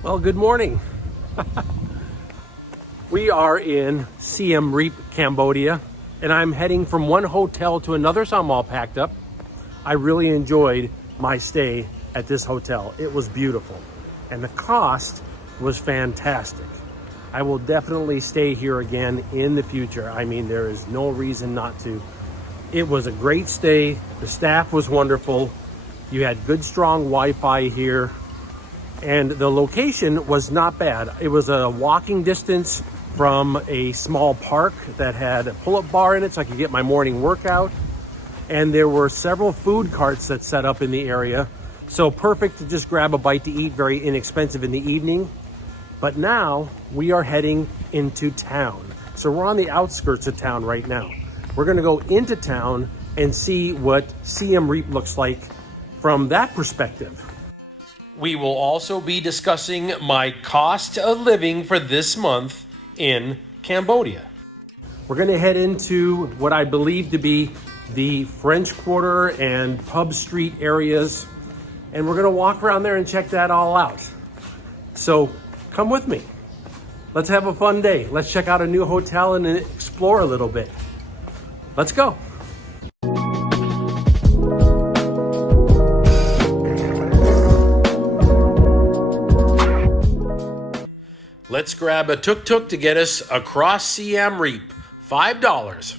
Well, good morning. We are in Siem Reap, Cambodia, and I'm heading from one hotel to another, so I'm all packed up. I really enjoyed my stay at this hotel. It was beautiful, and the cost was fantastic. I will definitely stay here again in the future. I mean, there is no reason not to. It was a great stay. The staff was wonderful. You had good, strong Wi-Fi here. And the location was not bad. It was a walking distance from a small park that had a pull-up bar in it so I could get my morning workout. And there were several food carts that set up in the area. So perfect to just grab a bite to eat, very inexpensive in the evening. But now we are heading into town. So we're on the outskirts of town right now. We're gonna go into town and see what Siem Reap looks like from that perspective. We will also be discussing my cost of living for this month in Cambodia. We're going to head into what I believe to be the French Quarter and Pub Street areas, and we're going to walk around there and check that all out. So come with me. Let's have a fun day. Let's check out a new hotel and explore a little bit. Let's go. Let's grab a tuk-tuk to get us across Siem Reap. $5.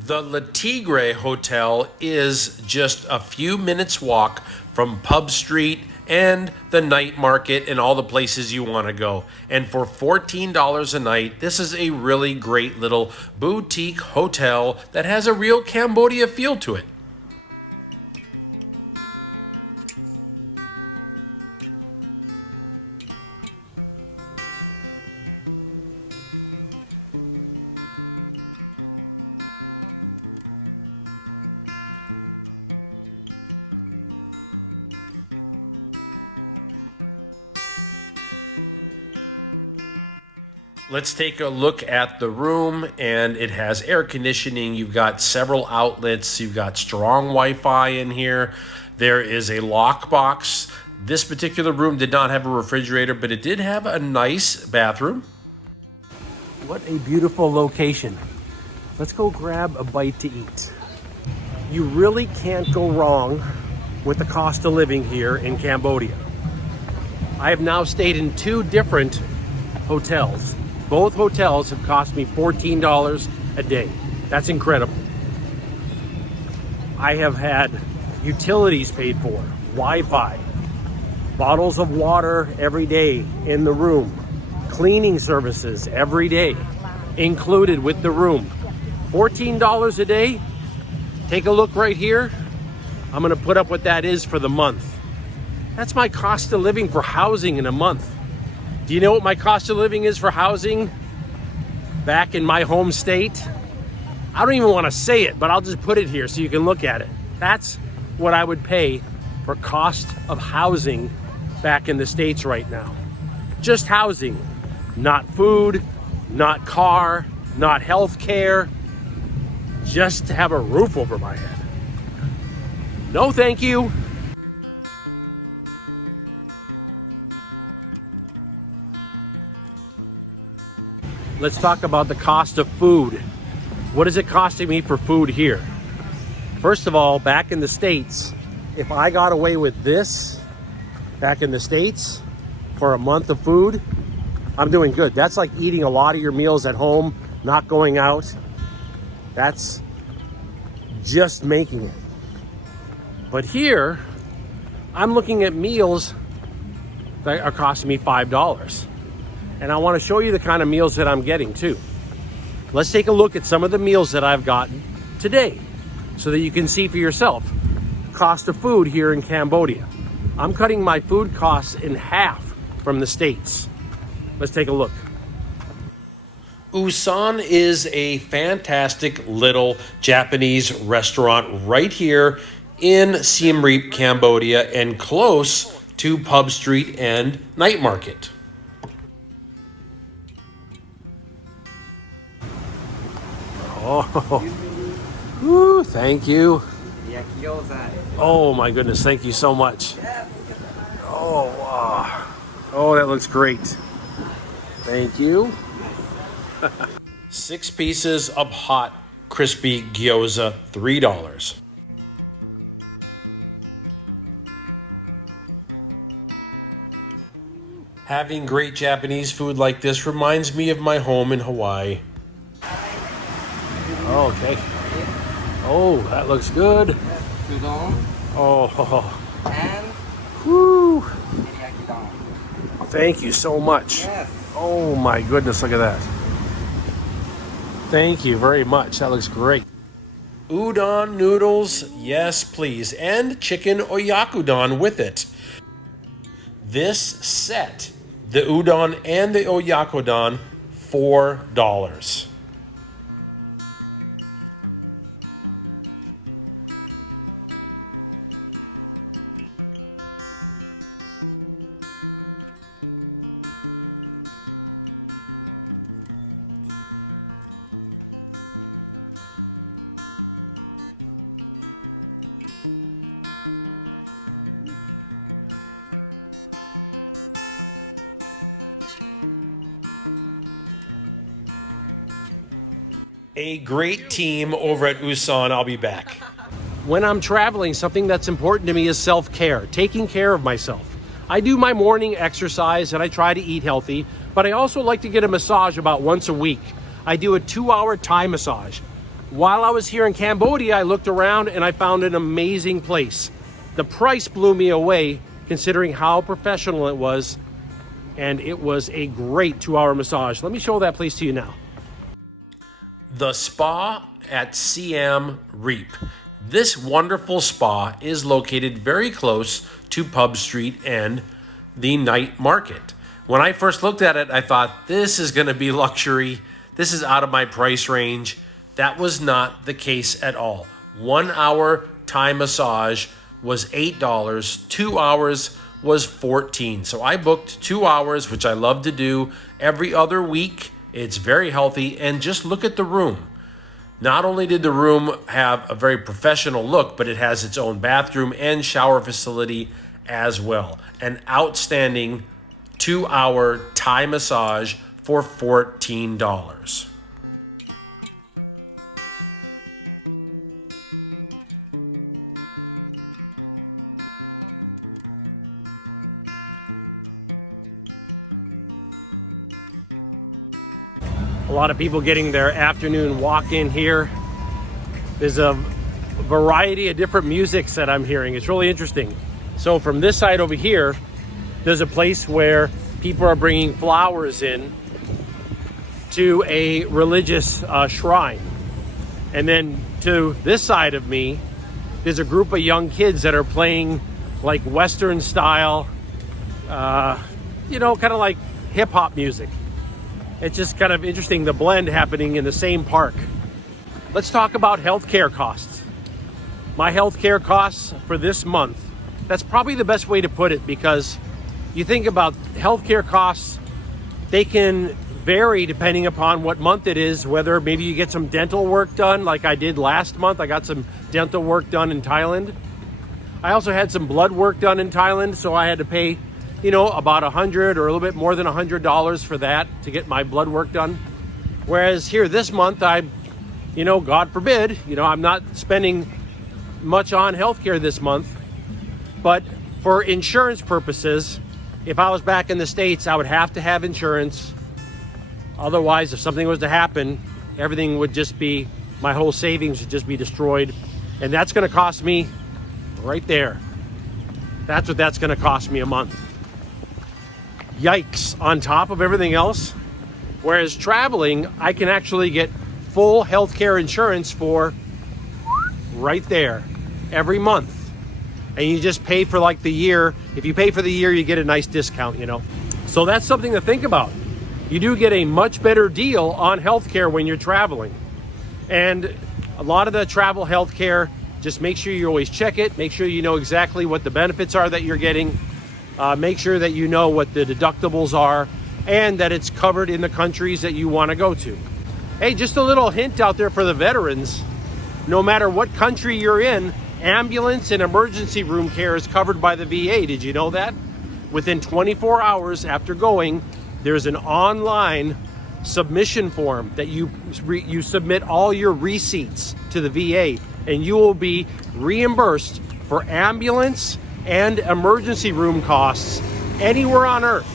The Le Tigre Hotel is just a few minutes walk from Pub Street and the night market and all the places you want to go. And for $14 a night, this is a really great little boutique hotel that has a real Cambodia feel to it. Let's take a look at the room, and it has air conditioning. You've got several outlets. You've got strong Wi-Fi in here. There is a lockbox. This particular room did not have a refrigerator, but it did have a nice bathroom. What a beautiful location. Let's go grab a bite to eat. You really can't go wrong with the cost of living here in Cambodia. I have now stayed in two different hotels. Both hotels have cost me $14 a day. That's incredible. I have had utilities paid for, Wi-Fi, bottles of water every day in the room, cleaning services every day included with the room. $14 a day. Take a look right here. I'm gonna put up what that is for the month. That's my cost of living for housing in a month. Do you know what my cost of living is for housing back in my home state? I don't even want to say it, but I'll just put it here so you can look at it. That's what I would pay for cost of housing back in the States right now. Just housing, not food, not car, not health care, just to have a roof over my head. No, thank you. Let's talk about the cost of food. What is it costing me for food here? First of all, back in the States, if I got away with this back in the States for a month of food, I'm doing good. That's like eating a lot of your meals at home, not going out. That's just making it. But here, I'm looking at meals that are costing me $5. And I want to show you the kind of meals that I'm getting too. Let's take a look at some of the meals that I've gotten today so that you can see for yourself cost of food here in Cambodia. I'm cutting my food costs in half from the States. Let's take a look. Usan is a fantastic little Japanese restaurant right here in Siem Reap, Cambodia, and close to Pub Street and Night Market. Oh, woo, thank you. Oh my goodness, thank you so much. Oh, wow. Oh, that looks great. Thank you. 6 pieces of hot, crispy gyoza, $3. Having great Japanese food like this reminds me of my home in Hawaii. Okay. Oh, that looks good. Oh. And whoo. teriyaki don. Thank you so much. Yes. Oh my goodness, look at that. Thank you very much. That looks great. Udon noodles, yes please. And chicken oyakudon with it. This set, the udon and the oyakudon, $4. A great team over at Usan. I'll be back. When I'm traveling, something that's important to me is self-care, taking care of myself. I do my morning exercise and I try to eat healthy, but I also like to get a massage about once a week. I do a 2-hour Thai massage. While I was here in Cambodia, I looked around and I found an amazing place. The price blew me away considering how professional it was, and it was a great 2-hour massage. Let me show that place to you now. The spa at Siem Reap. This wonderful spa is located very close to Pub Street and the Night Market. When I first looked at it, I thought, this is going to be luxury. This is out of my price range. That was not the case at all. 1-hour Thai massage was $8. 2 hours was $14. So I booked 2 hours, which I love to do every other week. It's very healthy, and just look at the room. Not only did the room have a very professional look, but it has its own bathroom and shower facility as well. An outstanding 2-hour Thai massage for $14. A lot of people getting their afternoon walk in here. There's a variety of different musics that I'm hearing. It's really interesting. So from this side over here, there's a place where people are bringing flowers in to a religious shrine. And then to this side of me, there's a group of young kids that are playing like Western style, kind of like hip hop music. It's just kind of interesting, the blend happening in the same park. Let's talk about healthcare costs. My healthcare costs for this month, that's probably the best way to put it, because you think about healthcare costs, they can vary depending upon what month it is, whether maybe you get some dental work done like I did last month. I got some dental work done in Thailand. I also had some blood work done in Thailand, so I had to pay about $100 or a little bit more than $100 for that to get my blood work done. Whereas here this month, God forbid, I'm not spending much on healthcare this month. But for insurance purposes, if I was back in the States, I would have to have insurance. Otherwise, if something was to happen, everything would just be, my whole savings would just be destroyed. And that's going to cost me right there. That's what that's going to cost me a month. Yikes, on top of everything else. Whereas traveling, I can actually get full healthcare insurance for right there every month. And you just pay for like the year. If you pay for the year, you get a nice discount, So that's something to think about. you do get a much better deal on healthcare when you're traveling. And a lot of the travel healthcare, just make sure you always check it. Make sure you know exactly what the benefits are that you're getting. Make sure that you know what the deductibles are and that it's covered in the countries that you want to go to. Hey, just a little hint out there for the veterans. No matter what country you're in, ambulance and emergency room care is covered by the VA. Did you know that? Within 24 hours after going, there's an online submission form that you submit all your receipts to the VA, and you will be reimbursed for ambulance and emergency room costs anywhere on Earth.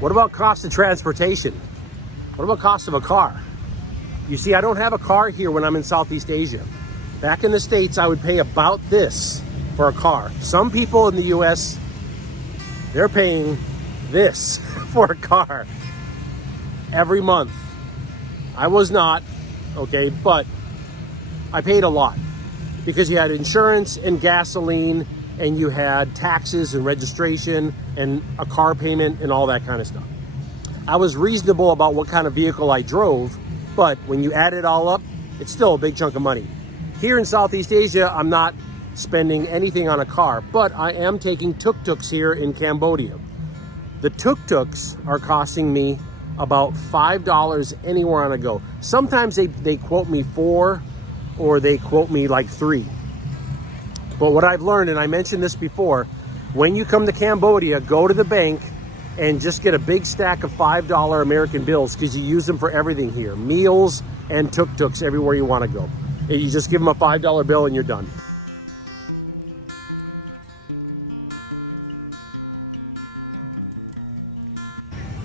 What about cost of transportation? What about cost of a car? You see, I don't have a car here when I'm in Southeast Asia. Back in the States, I would pay about this for a car. Some people in the US, they're paying this for a car every month. I was not, okay, but I paid a lot because you had insurance and gasoline, and you had taxes and registration and a car payment and all that kind of stuff. I was reasonable about what kind of vehicle I drove, but when you add it all up, it's still a big chunk of money. Here in Southeast Asia, I'm not spending anything on a car, but I am taking tuk-tuks here in Cambodia. The tuk-tuks are costing me about $5 anywhere on a go. Sometimes they quote me 4 or they quote me like 3. But what I've learned, and I mentioned this before, when you come to Cambodia, go to the bank and just get a big stack of $5 American bills, because you use them for everything here. Meals and tuk-tuks everywhere you want to go. And you just give them a $5 bill and you're done.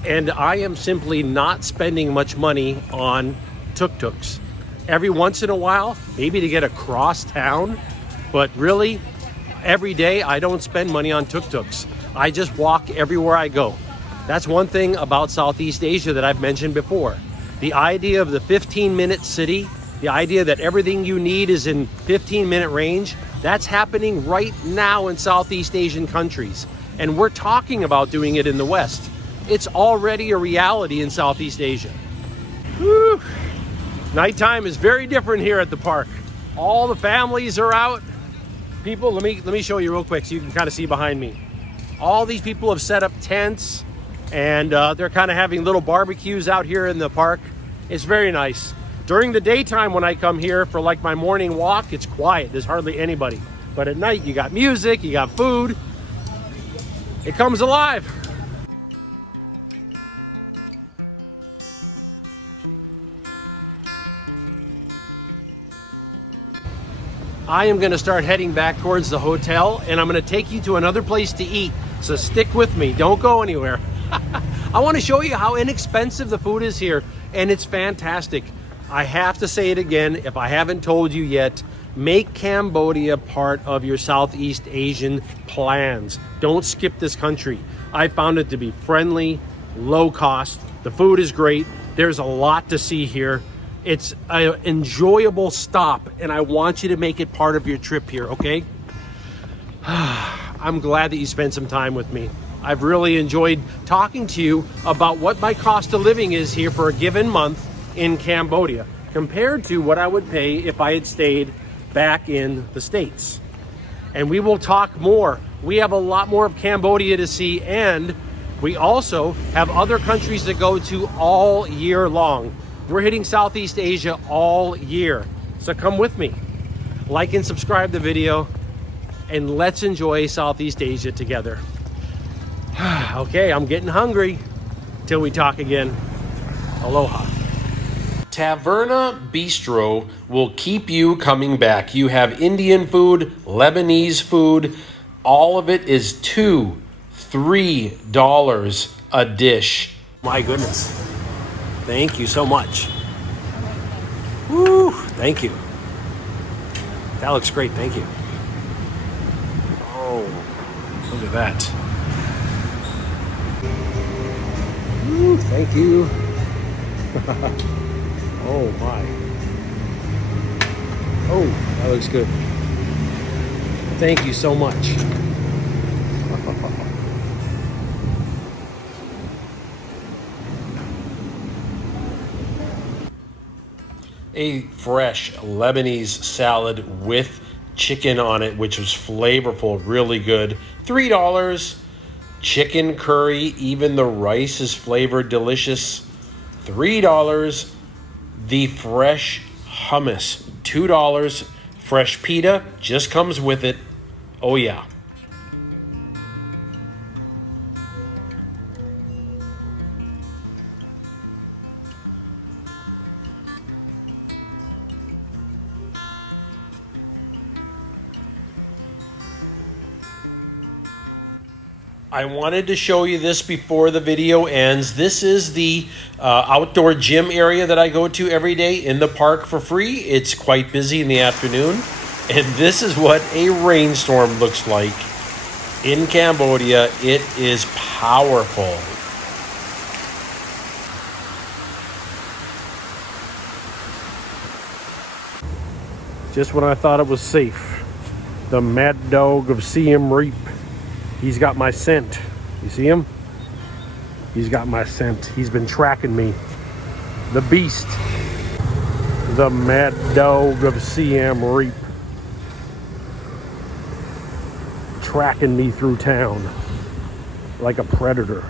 And I am simply not spending much money on tuk-tuks. Every once in a while, maybe to get across town, but really, every day I don't spend money on tuk-tuks. I just walk everywhere I go. That's one thing about Southeast Asia that I've mentioned before. The idea of the 15-minute city, the idea that everything you need is in 15-minute range, that's happening right now in Southeast Asian countries. And we're talking about doing it in the West. It's already a reality in Southeast Asia. Whew. Nighttime is very different here at the park. All the families are out. People, let me show you real quick so you can kind of see behind me. All these people have set up tents, and they're kind of having little barbecues out here in the park. It's very nice. During the daytime when I come here for like my morning walk, it's quiet. There's hardly anybody. But at night, you got music, you got food. It comes alive. I am going to start heading back towards the hotel, and I'm going to take you to another place to eat. So stick with me. Don't go anywhere. I want to show you how inexpensive the food is here, and it's fantastic. I have to say it again, if I haven't told you yet, make Cambodia part of your Southeast Asian plans. Don't skip this country. I found it to be friendly, low cost. The food is great. There's a lot to see here. It's an enjoyable stop, and I want you to make it part of your trip here, okay? I'm glad that you spent some time with me. I've really enjoyed talking to you about what my cost of living is here for a given month in Cambodia compared to what I would pay if I had stayed back in the States. And we will talk more. We have a lot more of Cambodia to see, and we also have other countries to go to all year long. We're hitting Southeast Asia all year. So come with me. Like and subscribe the video, and let's enjoy Southeast Asia together. Okay, I'm getting hungry. Till we talk again. Aloha. Taverna Bistro will keep you coming back. You have Indian food, Lebanese food. All of it is $2, $3 a dish. My goodness. Thank you so much. Woo, thank you. That looks great, thank you. Oh, look at that. Woo, thank you. Oh my. Oh, That looks good. Thank you so much. A fresh Lebanese salad with chicken on it, which was flavorful, really good. $3. Chicken curry, even the rice is flavored, delicious. $3. The fresh hummus, $2. Fresh pita just comes with it. Oh yeah. I wanted to show you this before the video ends. This is the outdoor gym area that I go to every day in the park for free. It's quite busy in the afternoon. And this is what a rainstorm looks like in Cambodia. It is powerful. Just when I thought it was safe, the mad dog of Siem Reap. He's got my scent. You see him? He's got my scent. He's been tracking me. The beast. The mad dog of Siem Reap. Tracking me through town like a predator.